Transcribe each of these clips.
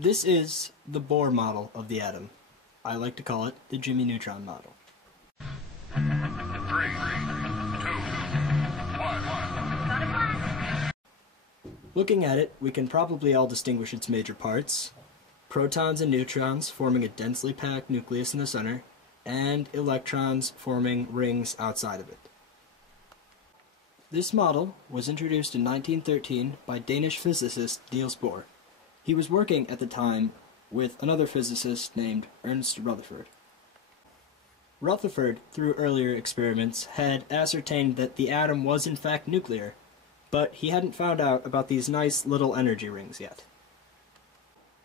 This is the Bohr model of the atom. I like to call it the Jimmy Neutron model. 3, 2, 1. Looking at it, we can probably all distinguish its major parts: protons and neutrons forming a densely packed nucleus in the center, and electrons forming rings outside of it. This model was introduced in 1913 by Danish physicist Niels Bohr. He was working at the time with another physicist named Ernst Rutherford. Rutherford, through earlier experiments, had ascertained that the atom was in fact nuclear, but he hadn't found out about these nice little energy rings yet.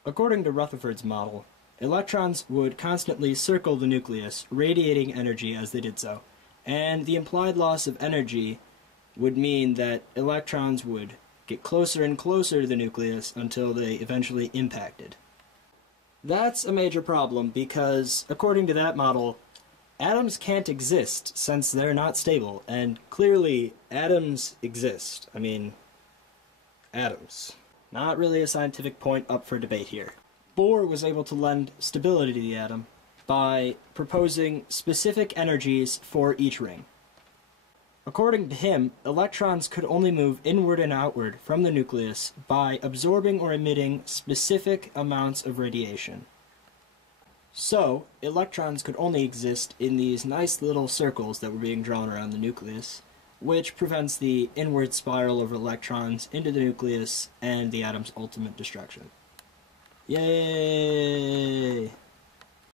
According to Rutherford's model, electrons would constantly circle the nucleus, radiating energy as they did so, and the implied loss of energy would mean that electrons would get closer and closer to the nucleus until they eventually impacted. That's a major problem because, according to that model, atoms can't exist since they're not stable, and clearly atoms exist. I mean, atoms. Not really a scientific point up for debate here. Bohr was able to lend stability to the atom by proposing specific energies for each ring. According to him, electrons could only move inward and outward from the nucleus by absorbing or emitting specific amounts of radiation. So, electrons could only exist in these nice little circles that were being drawn around the nucleus, which prevents the inward spiral of electrons into the nucleus and the atom's ultimate destruction. Yay!